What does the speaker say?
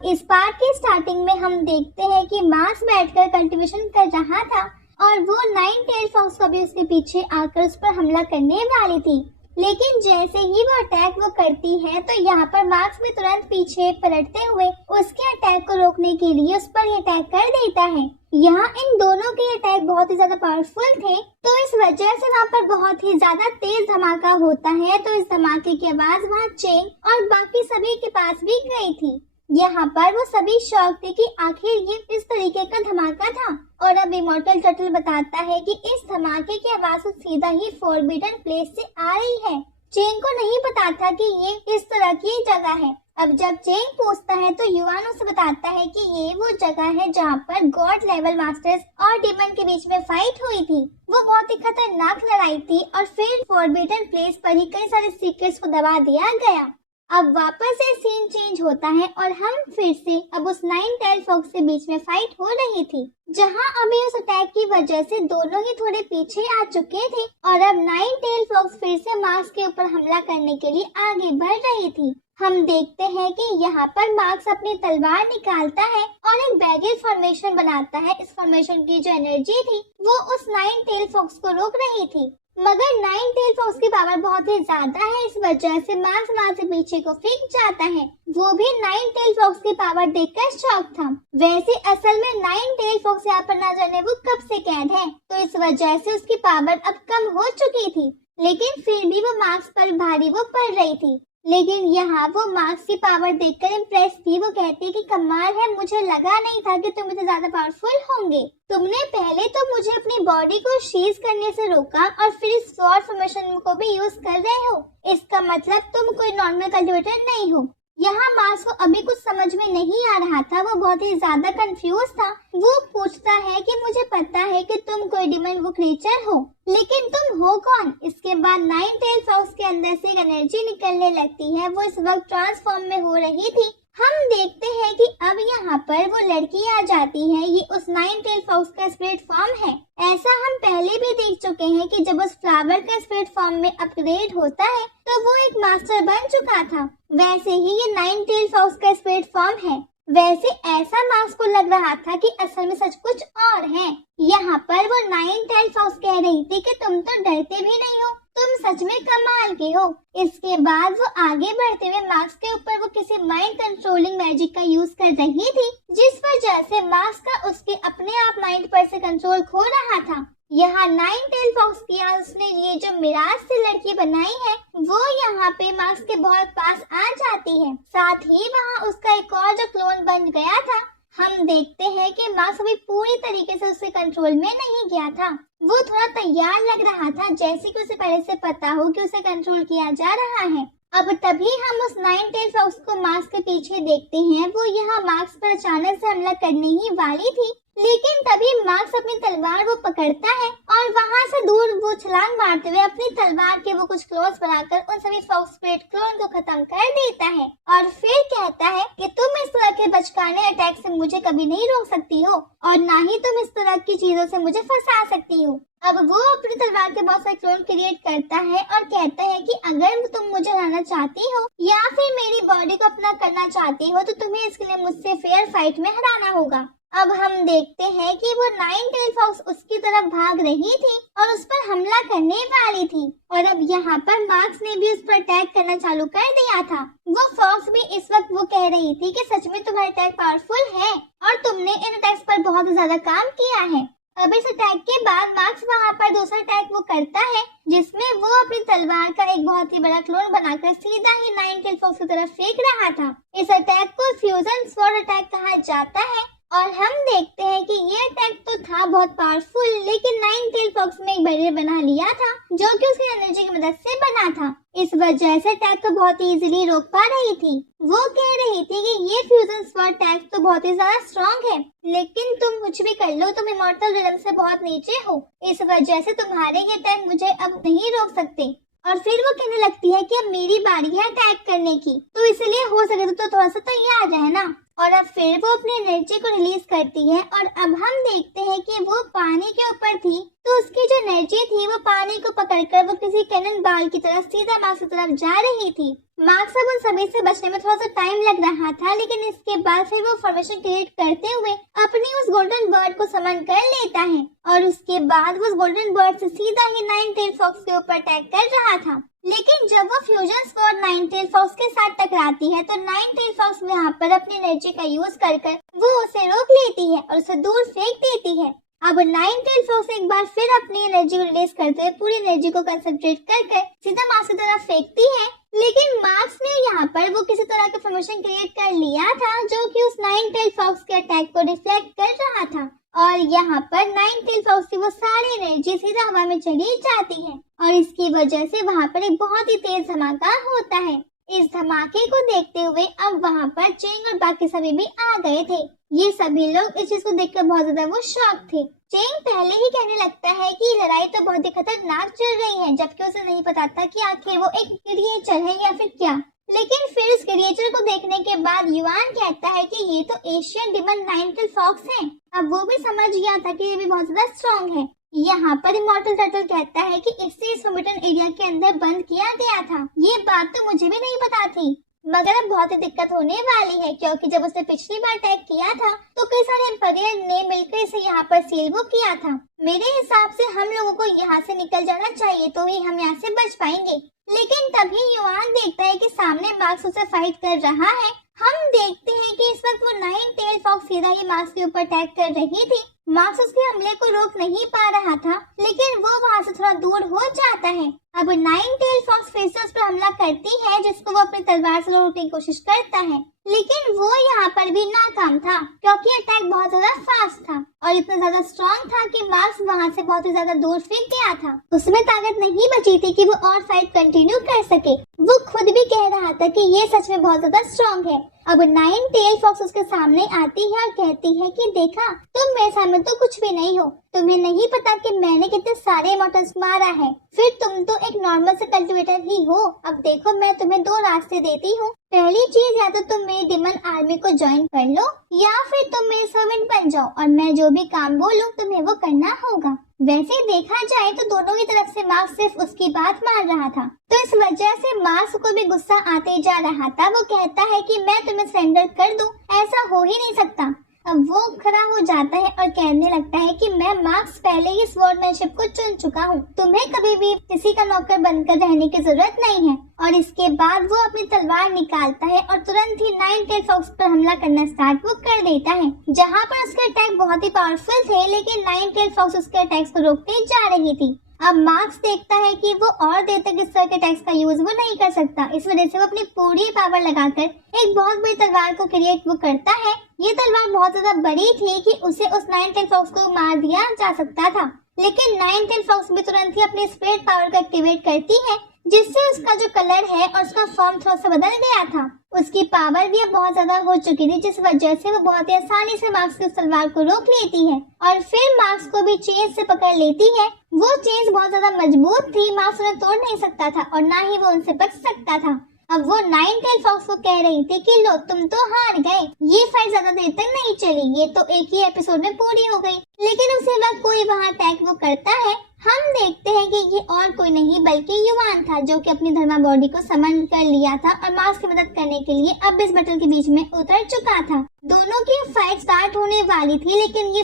इस पार्ट की स्टार्टिंग में हम देखते हैं कि मार्क्स बैठकर कल्टीवेशन कर रहा था और वो नाइन टेल फॉक्स को भी उसके पीछे आकर उस पर हमला करने वाली थी। लेकिन जैसे ही वो अटैक वो करती है तो यहाँ पर मार्क्स भी तुरंत पीछे पलटते हुए उसके अटैक को रोकने के लिए उस पर अटैक कर देता है। यहाँ इन दोनों के अटैक बहुत ही ज्यादा पावरफुल थे, तो इस वजह से वहाँ पर बहुत ही ज्यादा तेज धमाका होता है। तो इस धमाके की आवाज वहाँ चेंग और बाकी सभी के पास भी गई थी। यहाँ पर वो सभी शॉक थे कि आखिर ये किस तरीके का धमाका था। और अब इमॉर्टल टर्टल बताता है कि इस धमाके की आवाज सीधा ही फॉरबिडन प्लेस से आ रही है। चेंग को नहीं पता था कि ये किस तरह की जगह है। अब जब चेंग पूछता है तो युवान उसे बताता है कि ये वो जगह है जहाँ पर गॉड लेवल मास्टर्स और डीमन के बीच में फाइट हुई थी। वो बहुत ही खतरनाक लड़ाई थी और फिर फॉरबिडन प्लेस पर ही कई सारे सीक्रेट्स को दबा दिया गया। अब वापस से सीन चेंज होता है और हम फिर से अब उस नाइन टेल फॉक्स के बीच में फाइट हो रही थी, जहां अभी उस अटैक की वजह से दोनों ही थोड़े पीछे आ चुके थे और अब नाइन टेल फॉक्स फिर से मार्क्स के ऊपर हमला करने के लिए आगे बढ़ रही थी। हम देखते हैं कि यहाँ पर मार्क्स अपनी तलवार निकालता है और एक बैरियर फॉर्मेशन बनाता है। इस फॉर्मेशन की जो एनर्जी थी वो उस नाइन टेल फॉक्स को रोक रही थी, मगर नाइन टेल फॉक्स की पावर बहुत ही ज्यादा है। इस वजह से मार्क्स वहाँ से पीछे को फेंक जाता है। वो भी नाइन टेल फॉक्स की पावर देखकर शॉक था। वैसे असल में नाइन टेल फॉक्स यहाँ पर ना जाने वो कब से कैद है, तो इस वजह से उसकी पावर अब कम हो चुकी थी, लेकिन फिर भी वो मार्क्स पर भारी वो पड़ रही थी। लेकिन यहाँ वो मार्क्स की पावर देखकर इम्प्रेस थी। वो कहती कि कमाल है, मुझे लगा नहीं था कि तुम इतने ज्यादा पावरफुल होंगे। तुमने पहले तो मुझे अपनी बॉडी को शीज करने से रोका और फिर इस स्वॉर्ड फॉर्मेशन को भी यूज कर रहे हो। इसका मतलब तुम कोई नॉर्मल कल्टिवेटर नहीं हो। यहाँ मार्क्स को अभी कुछ समझ में नहीं आ रहा था, वो बहुत ही ज्यादा कंफ्यूज था। वो पूछता है कि मुझे पता है कि तुम कोई डिमन वो क्रीचर हो, लेकिन तुम हो कौन? इसके बाद नाइन टेल फॉक्स के अंदर से एक एनर्जी निकलने लगती है। वो इस वक्त ट्रांसफॉर्म में हो रही थी। हम देखते हैं कि अब यहाँ पर वो लड़की आ जाती है। ये उस नाइन टेल फॉक्स का स्पिरिट फॉर्म है। ऐसा हम पहले भी देख चुके हैं कि जब उस फ्लावर का स्पिरिट फॉर्म में अपग्रेड होता है तो वो एक मास्टर बन चुका था। वैसे ही ये नाइन टेल फॉक्स का स्पिरिट फॉर्म है। वैसे ऐसा मार्क्स को लग रहा था कि असल में सच कुछ और है। यहाँ पर वो नाइन टेल फॉक्स कह रही थी कि तुम तो डरते भी नहीं हो, तुम सच में कमाल के हो। इसके बाद वो आगे बढ़ते हुए मार्क्स के ऊपर वो किसी माइंड कंट्रोलिंग मैजिक का यूज कर रही थी, जिस वजह से मार्क्स का उसके अपने आप माइंड पर से कंट्रोल खो रहा था। यहाँ नाइन टेल फॉक्स किया उसने ये जो मिराज से लड़की बनाई है वो यहाँ पे मार्क्स के बहुत पास आ जाती है। साथ ही वहाँ उसका एक और जो क्लोन बन गया था। हम देखते हैं कि मार्क्स अभी पूरी तरीके से उसके कंट्रोल में नहीं गया था। वो थोड़ा तैयार लग रहा था, जैसे कि उसे पहले से पता हो कि उसे कंट्रोल किया जा रहा है। अब तभी हम उस नाइन टेल फॉक्स को मार्क्स के पीछे देखते हैं। वो यहाँ मार्क्स पर अचानक से हमला करने ही वाली थी, लेकिन तभी मार्क्स अपनी तलवार वो पकड़ता है और वहाँ से दूर वो छलांग मारते हुए अपनी तलवार के वो कुछ क्लोन्स बनाकर उन सभी फॉक्स स्पिरिट क्लोन को खत्म कर देता है और फिर कहता है कि तुम इस तरह के बचकाने अटैक से मुझे कभी नहीं रोक सकती हो और ना ही तुम इस तरह की चीजों से मुझे फंसा सकती हो। अब वो अपनी तलवार के बहुत सारे क्लोन क्रिएट करता है और कहता है कि अगर तुम मुझे हराना चाहती हो या फिर मेरी बॉडी को अपना करना चाहती हो तो तुम्हें इसके लिए मुझसे फेयर फाइट में हराना होगा। अब हम देखते हैं कि वो नाइन टेल फॉक्स उसकी तरफ भाग रही थी और उस पर हमला करने वाली थी और अब यहाँ पर मार्क्स ने भी उस पर अटैक करना चालू कर दिया था। वो फॉक्स भी इस वक्त वो कह रही थी कि सच में तुम्हारा अटैक पावरफुल है और तुमने इन अटैक्स पर बहुत ज्यादा काम किया है। अब इस अटैक के बाद मार्क्स वहाँ पर दूसरा अटैक वो करता है, जिसमें वो अपनी तलवार का एक बहुत ही बड़ा क्लोन बनाकर सीधा ही नाइन टेल फॉक्स की तरफ फेंक रहा था। इस अटैक को फ्यूजन स्वॉर्ड अटैक कहा जाता है और हम देखते हैं कि ये अटैक तो था बहुत पावरफुल, लेकिन नाइन टेल फॉक्स में एक बैरियर बना लिया था जो कि उसकी एनर्जी की मदद से बना था। इस वजह से अटैक को बहुत ही इजीली रोक पा रही थी। वो कह रही थी कि ये फ्यूजन स्वॉर्ड अटैक तो बहुत ही ज्यादा स्ट्रॉन्ग है, लेकिन तुम कुछ भी कर लो, तुम इमॉर्टल रिदम से बहुत नीचे हो, इस वजह से तुम्हारे ये अटैक मुझे अब नहीं रोक सकते। और फिर वो कहने लगती है कि अब मेरी बारी है अटैक करने की, तो इसलिए हो सके तो थोड़ा सा तैयार रहना। और अब फिर वो अपनी एनर्जी को रिलीज करती है और अब हम देखते हैं कि वो पानी के ऊपर थी तो उसकी जो एनर्जी थी वो पानी को पकड़कर वो किसी कैनन बॉल की तरह सीधा मार्क्स की तरफ जा रही थी। मार्क्स अब उन सभी से बचने में थोड़ा सा टाइम लग रहा था, लेकिन इसके बाद फिर वो फॉर्मेशन क्रिएट करते हुए अपनी उस गोल्डन बर्ड को समन कर लेता है और उसके बाद वो उस गोल्डन बर्ड से सीधा ही नाइन टेल फॉक्स के ऊपर अटैक कर रहा था। लेकिन जब वो fusion sword nine tail fox के साथ टकराती है तो नाइन टेल फॉक्स यहाँ पर अपनी एनर्जी का यूज कर वो उसे रोक लेती है और उसे दूर फेंक देती है। अब नाइन टेल फॉक्स एक बार फिर अपनी एनर्जी को रिलीज करते हुए पूरी एनर्जी को कंसंट्रेट कर सीधा मार्क्स की तरफ फेंकती है, लेकिन मार्क्स ने यहाँ पर वो किसी तरह का फॉर्मेशन क्रिएट कर लिया था जो कि उस नाइन टेल फॉक्स के अटैक को रिफ्लेक्ट कर रहा था और यहाँ पर नाइन टेल फॉक्स की वो सारी एनर्जी सीधा हवा में चली जाती है और इसकी वजह से वहाँ पर एक बहुत ही तेज धमाका होता है। इस धमाके को देखते हुए अब वहाँ पर चेंग और बाकी सभी भी आ गए थे। ये सभी लोग इस चीज को देखकर बहुत ज्यादा वो शॉक थे। चेंग पहले ही कहने लगता है कि लड़ाई तो बहुत ही खतरनाक चल रही है, जबकि उसे नहीं पता था कि आखिर वो एक क्रिएचर है या फिर क्या। लेकिन फिर इस क्रिएचर को देखने के बाद युआन कहता है कि ये तो Asian demon nine tail fox है। अब वो भी समझ गया था कि ये भी बहुत ज्यादा स्ट्रॉन्ग है। यहाँ पर इमॉर्टल टर्टल कहता है कि इसे इस फॉर्बिडन एरिया के अंदर बंद किया गया था। ये बात तो मुझे भी नहीं पता थी, मगर अब बहुत ही दिक्कत होने वाली है, क्योंकि जब उसने पिछली बार अटैक किया था तो कई सारे एम्पायर ने मिलकर इसे यहाँ पर सील वो किया था। मेरे हिसाब से हम लोगों को यहाँ से निकल जाना चाहिए, तो ही हम यहाँ से बच पाएंगे। लेकिन तभी युआन देखता है कि सामने मार्क्स उसे फाइट कर रहा है। हम देखते हैं कि इस वक्त वो नाइन टेल फॉक्स सीधा ही मार्क्स के ऊपर अटैक कर रही थी। मार्क्स उसके हमले को रोक नहीं पा रहा था, लेकिन वो वहाँ से थोड़ा दूर हो जाता है। अब नाइन टेल फॉक्स फिर से उस पर हमला करती है, जिसको वो अपनी तलवार से रोकने की कोशिश करता है, लेकिन वो यहाँ पर भी नाकाम था, क्योंकि अटैक बहुत ज्यादा फास्ट था और इतना ज्यादा स्ट्रॉन्ग था कि मार्क्स वहाँ से बहुत ही ज्यादा दूर फेंक गया था। उसमें ताकत नहीं बची थी कि वो और फाइट कंटिन्यू कर सके। वो खुद भी कह रहा था कि ये सच में बहुत ज्यादा स्ट्रॉन्ग है। अब नाइन टेल फॉक्स उसके सामने आती है और कहती है कि देखा, तुम मेरे सामने तो कुछ भी नहीं हो, तुम्हें नहीं पता कि मैंने कितने सारे इमॉर्टल्स मारा है, फिर तुम तो एक नॉर्मल से कल्टिवेटर ही हो। अब देखो, मैं तुम्हें दो रास्ते देती हूँ। पहली चीज, या तो तुम मेरी डिमन आर्मी को ज्वाइन कर लो, या फिर तुम मेरे सर्वेंट बन जाओ और मैं जो भी काम बोलूँ तुम्हें वो करना होगा। वैसे देखा जाए तो दोनों की तरफ से मार्क्स सिर्फ उसकी बात मान रहा था, तो इस वजह से मार्क्स को भी गुस्सा आते जा रहा था। वो कहता है कि मैं तुम्हें सरेंडर कर दूं, ऐसा हो ही नहीं सकता। अब वो खड़ा हो जाता है और कहने लगता है कि मैं मार्क्स पहले ही स्वॉर्डमैनशिप को चुन चुका हूँ, तुम्हें कभी भी किसी का नौकर बनकर रहने की जरूरत नहीं है। और इसके बाद वो अपनी तलवार निकालता है और तुरंत ही नाइन टेल फॉक्स पर हमला करना स्टार्ट वो कर देता है। जहाँ पर उसके अटैक बहुत ही पावरफुल थे, लेकिन नाइन टेल फॉक्स उसके अटैक्स को रोकते जा रही थी। अब मार्क्स देखता है कि वो और देर तक इस तरह के अटैक्स का यूज वो नहीं कर सकता, इस वजह से वो अपनी पूरी पावर लगाकर एक बहुत बड़ी तलवार को क्रिएट वो करता है। ये तलवार बहुत ज्यादा बड़ी थी कि उसे उस नाइन टेल फॉक्स को मार दिया जा सकता था, लेकिन नाइन टेल फॉक्स भी तुरंत ही अपनी स्प्रेड पावर को एक्टिवेट करती है, जिससे उसका जो कलर है और उसका फॉर्म थोड़ा सा बदल गया था। उसकी पावर भी अब बहुत ज्यादा हो चुकी थी, जिस वजह से वो बहुत ही आसानी से मार्क्स की उस तलवार को रोक लेती है और फिर मार्क्स को भी चेन से पकड़ लेती है। वो चेन बहुत ज्यादा मजबूत थी, मार्क्स उन्हें तोड़ नहीं सकता था और ना ही वो उनसे बच सकता था। अब वो नाइन टेल फॉक्स को कह रही थी कि लो, तुम तो हार गए, ये फाइट ज्यादा देर तक नहीं चली, ये तो एक ही एपिसोड में पूरी हो गई। लेकिन उसी वक्त कोई वहाँ अटैक वो करता है। हम देखते हैं कि ये और कोई नहीं बल्कि युआन था, जो कि अपनी धर्मा बॉडी को समन कर लिया था और मार्क्स की मदद करने के लिए अब इस बैटल के बीच में उतर चुका था। दोनों की फाइट स्टार्ट होने वाली थी, लेकिन ये